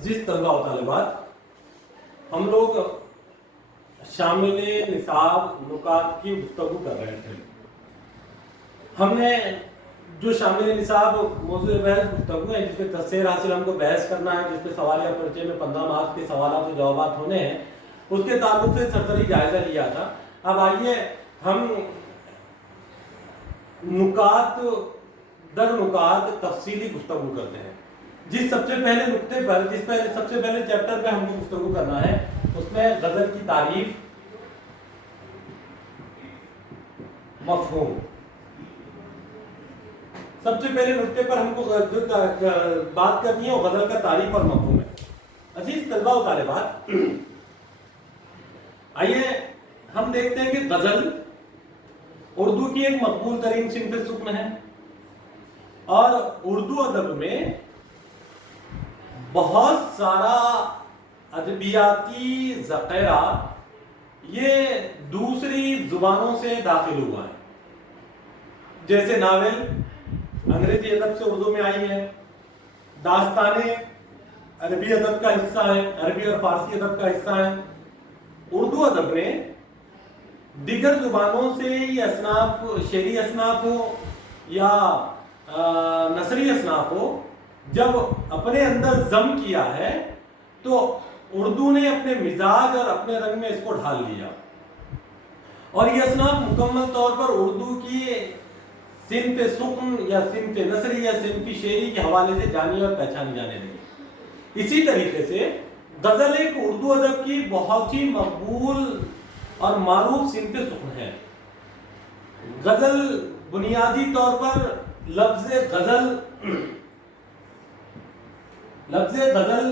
عزیز طلبہ و طالبات، ہم لوگ شامل نصاب نکات کی گفتگو کر رہے تھے۔ ہم نے جو شامل نصاب موضوع بحث گفتگو ہے، جس پہ تفسیر حاصل ہم کو بحث کرنا ہے، جس پہ سوالیہ پرچے میں 15 مارکس کے سوالات و جوابات ہونے ہیں، اس کے تعلق سے سرسری جائزہ لیا تھا۔ اب آئیے ہم نکات در نکات تفصیلی گفتگو کرتے ہیں۔ جس سب سے پہلے نقطے پر سب سے پہلے چیپٹر پہ ہم کو گفتگو کرنا ہے، اس میں غزل کی تعریف، مفہوم۔ سب سے پہلے نقطے پر ہم کو جو بات کرنی ہے وہ غزل کا تعریف اور مفہوم ہے۔ عزیز طلبہ و طالبات، آئیے ہم دیکھتے ہیں کہ غزل اردو کی ایک مقبول ترین صنف سخن ہے، اور اردو ادب میں بہت سارا ادبیاتی ذخیرہ یہ دوسری زبانوں سے داخل ہوا ہے۔ جیسے ناول انگریزی ادب سے اردو میں آئی ہے، داستانیں عربی ادب کا حصہ ہیں، عربی اور فارسی ادب کا حصہ ہیں۔ اردو ادب میں دیگر زبانوں سے یہ اصناف، شعری اصناف ہو یا نثری اصناف ہو، جب اپنے اندر ضم کیا ہے تو اردو نے اپنے مزاج اور اپنے رنگ میں اس کو ڈھال لیا، اور یہ اصناف مکمل طور پر اردو کی صنف سخن یا صنف نثری یا صنف شعری کے حوالے سے جانی اور پہچانی جانے لگی۔ اسی طریقے سے غزل ایک اردو ادب کی بہت ہی مقبول اور معروف صنف سخن ہے۔ غزل بنیادی طور پر لفظ غزل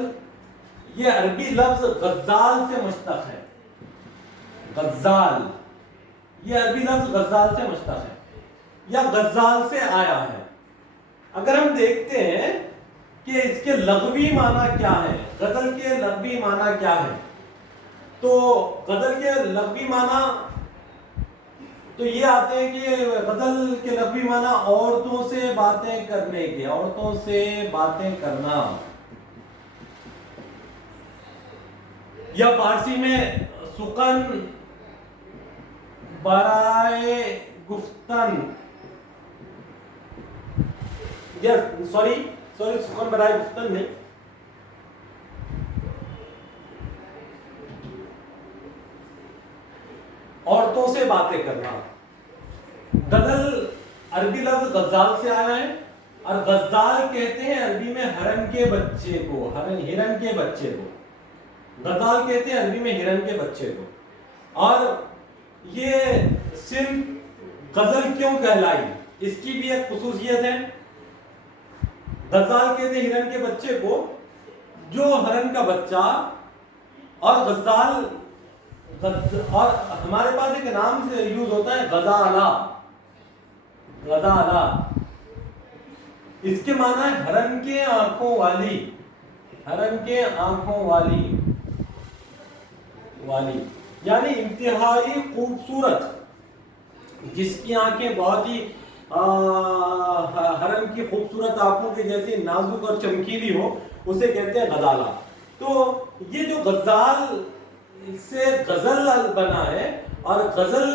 یہ عربی لفظ غزال سے مشتق ہے۔ غزال یہ عربی لفظ غزال سے مشتق ہے یا غزال سے آیا ہے۔ اگر ہم دیکھتے ہیں کہ اس کے لغوی معنی کیا ہے، غزل کے لغوی معنی کیا ہے، تو غزل کے لغوی معنی تو یہ آتے ہیں کہ غزل کے لغوی معنی عورتوں سے باتیں کرنے کے، عورتوں سے باتیں کرنا، یا فارسی میں سخن برائے گفتن، یا سوری سخن برائے گفتن نہیں، عورتوں سے باتیں کرنا۔ غزل عربی لفظ غزال سے آیا ہے، اور غزال کہتے ہیں عربی میں ہرن کے بچے کو، ہرن کے بچے کو غزال کہتے ہیں عربی میں ہرن کے بچے کو۔ اور یہ صرف غزل کیوں کہلائی، اس کی بھی ایک خصوصیت ہے۔ غزال کہتے ہیں ہرن کے بچے کو، جو ہرن کا بچہ، اور غزال اور ہمارے پاس ایک نام سے یوز ہوتا ہے غزالہ، غزالہ، اس کے معنی ہے ہرن کے آنکھوں والی، ہرن کے آنکھوں والی، یعنی انتہائی خوبصورت، جس کی آنکھیں بہت ہی ہرن کی خوبصورت آنکھوں کے جیسی نازک اور چمکیلی ہو، اسے کہتے ہیں غزالہ۔ تو یہ جو غزال سے غزل بنا ہے، اور غزل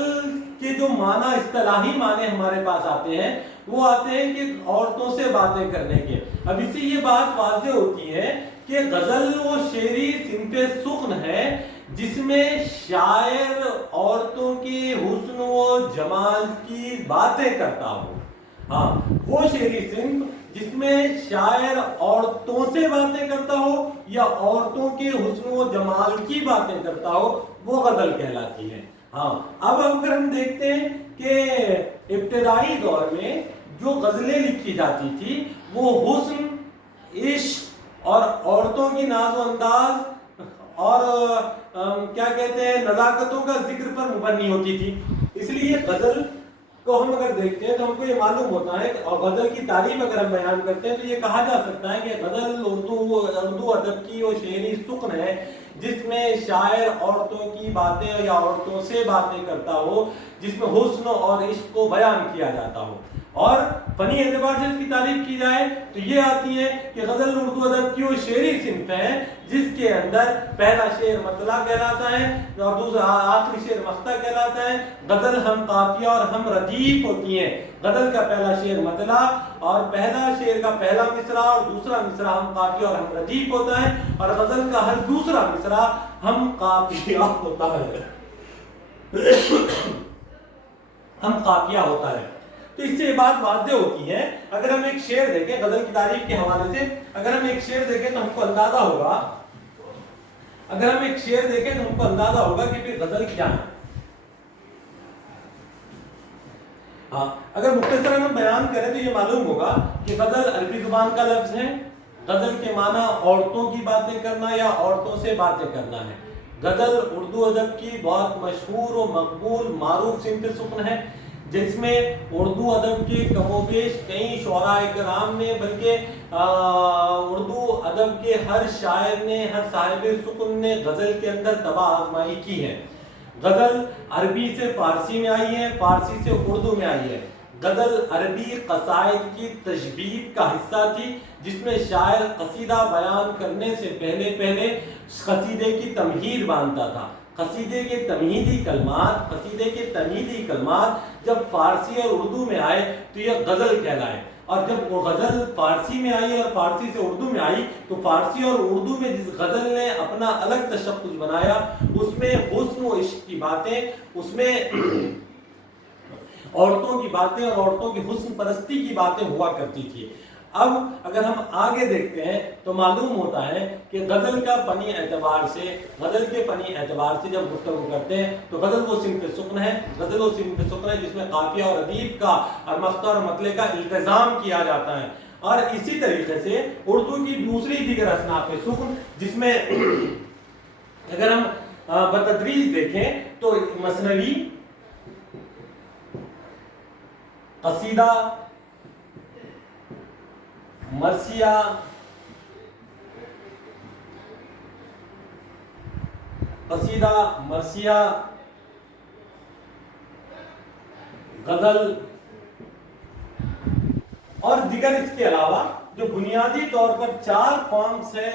کے جو معنی، اصطلاحی معنی ہمارے پاس آتے ہیں، وہ آتے ہیں کہ عورتوں سے باتیں کرنے کے۔ اب اس سے یہ بات واضح ہوتی ہے کہ غزل وہ شعری صنف سخن ہے جس میں شاعر عورتوں کے حسن و جمال کی باتیں کرتا ہو۔ ہاں، وہ شعری صنف جس میں شاعر عورتوں سے باتیں کرتا ہو یا عورتوں کے حسن و جمال کی باتیں کرتا ہو، وہ غزل کہلاتی ہے۔ ہاں، اب اگر ہم دیکھتے ہیں کہ ابتدائی دور میں جو غزلیں لکھی جاتی تھی وہ حسن، عشق اور عورتوں کی ناز و انداز اور کیا کہتے ہیں نزاکتوں کا ذکر پر مبنی ہوتی تھی۔ اس لیے غزل کو ہم اگر دیکھتے ہیں تو ہم کو یہ معلوم ہوتا ہے، اور غزل کی تعریف اگر ہم بیان کرتے ہیں تو یہ کہا جا سکتا ہے کہ غزل اردو अदब की वो शेरी सुक्न है जिसमें शायर औरतों की बातें या औरतों से बातें करता हो, जिसमें हुस्न और इश्क को बयान किया जाता हो। और फनी एतबार से इसकी तारीफ की जाए तो ये आती है कि गज़ल उर्दू अदब की वो शेरी सिंफ है जिसके अंदर पहला शेर मतला कहलाता है और दूसरा आखिरी शेर मख्ता कहलाता है। गज़ल हम काफिया और हम रदीफ होती हैं। गज़ल का पहला शेर मतला और पहला शेर का पहला मिसरा और दूसरा मिसरा हम काफिया और हम रदीफ होता है, और गज़ल का हर दूसरा मिसरा हम काफिया होता है हम काफिया होता है। तो इससे ये बात वाज़ेह होती है। अगर हम एक शेर देखें गज़ल की तारीफ के हवाले से, अगर हम एक शेर देखें तो हमको अंदाजा होगा, अगर हम एक शेर देखें तो हमको अंदाजा होगा कि फिर गज़ल क्या है। हाँ, अगर मुख्तसरन हम बयान करें तो ये मालूम होगा कि गज़ल अरबी जुबान का लफ्ज़ है। गज़ल के माना औरतों की बातें करना या औरतों से बातें करना है। गज़ल उर्दू अदब की बहुत मशहूर और मकबूल मारूफ सिंफ सुक्न है, जिसमें उर्दू अदब के कमोबेश कई शुअरा कराम ने, बल्कि उर्दू अदब के हर शायर ने, हर साहिब सुकुन ने गज़ल के अंदर तबाह आजमाई की है। गज़ल अरबी से फ़ारसी में आई है, फ़ारसी से उर्दू में आई है। गज़ल अरबी कसाइद की तशबीब का हिस्सा थी, जिसमें शायर कसीदा बयान करने से पहले पहले कसीदे की तमहीद बांधता था। कसीदे के तमहीदी कलमात जब फारसी और उर्दू में आए तो यह गज़ल कहलाए, और जब वो गज़ल फारसी में आई और फारसी से उर्दू में आई तो फारसी और उर्दू में जिस गज़ल ने अपना अलग तशक्कुस बनाया, उसमें हुस्न व इश्क की बातें, उसमें औरतों की बातें और औरतों की हुस्न परस्ती की बातें हुआ करती थी। अब अगर हम आगे देखते हैं तो मालूम होता है कि गज़ल का फ़नी एतबार से, गज़ल के फ़नी एतबार से जब गुफ्तगू करते हैं तो गज़ल वो सिंफ सुक्न है, गज़ल वो सिंफ सुक्न है जिसमें काफिया और अदीब का और मख्ता और मतले का इल्तिज़ाम किया जाता है। और इसी तरीके से उर्दू की दूसरी दीगर असनाफ़ सुक्न, जिसमें अगर हम बतदरीज देखें तो मसनवी, कसीदा, मरसिया, कसीदा, मरसिया, गज़ल और दिगर इसके अलावा जो बुनियादी तौर पर 4 फॉर्म्स है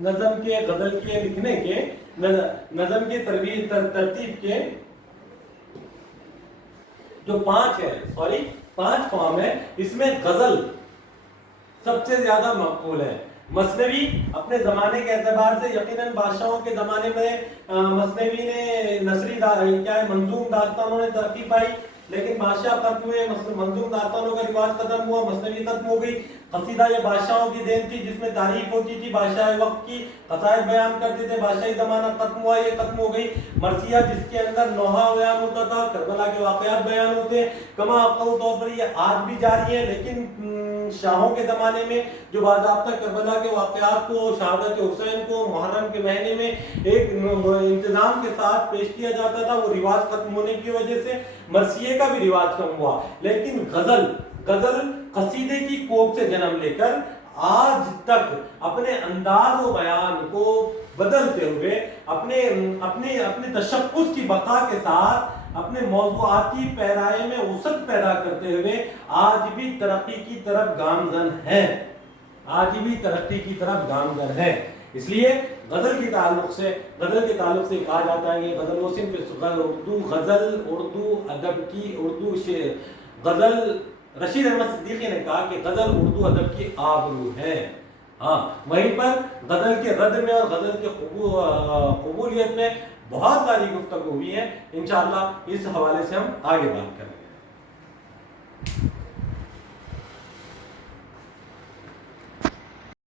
नज़म के, गज़ल के लिखने के, नज़म के तरतीब के, जो 5 फॉर्म है, इसमें गज़ल सबसे ज्यादा मकबूल है। मसनवी अपने ज़माने के एतबार से यकीनन बादशाहों के ज़माने में मसनवी ने मंजूम दास्तानों ने तरक्की पाई, लेकिन बादशाह खत्म हुए, मंजूम दास्तानों का रिवाज खत्म हुआ, मसनवी खत्म हो गई। कसीदा ये बादशाहों की देन थी, जिसमें तारीफ होती थी बादशाह वक्त की, कसायद बयान करते थे, बादशाही ज़माना खत्म हुआ, ये खत्म हो गई। मरसिया जिसके अंदर नोहा बयान होता था, करबला के वाक़यात बयान होते, कमा अक़ल तौर पर ये आज भी जारी है, लेकिन शाहों के ज़माने में जो बाज़ाब्ता करबला के वाक़यात को, शहादत हुसैन को मुहर्रम के महीने में एक इंतज़ाम के साथ पेश किया जाता था, वो रिवाज खत्म होने की वजह से मरसिये का भी रिवाज कम हुआ। लेकिन गज़ल कसीदे की कोख से जन्म लेकर आज तक अपने अंदाज व बयान को बदलते हुए, अपने तशक्कुस की बका के साथ अपने मौज़ूआती पैराए में वसअत पैदा करते हुए आज भी तरक्की की तरफ गामज़न है। इसलिए गज़ल के ताल्लुक से कहा जाता है कि गज़ल वो सिंफ उर्दू अदब की गज़ल रशीद अहमद सिद्दीकी ने कहा कि गज़ल उर्दू अदब की आबरू है। हाँ, वहीं पर गज़ल के रद्द में और गज़ल के कबूलियत में बहुत सारी गुफ्तगू हुई है। इंशाअल्लाह इस हवाले से हम आगे बात करेंगे।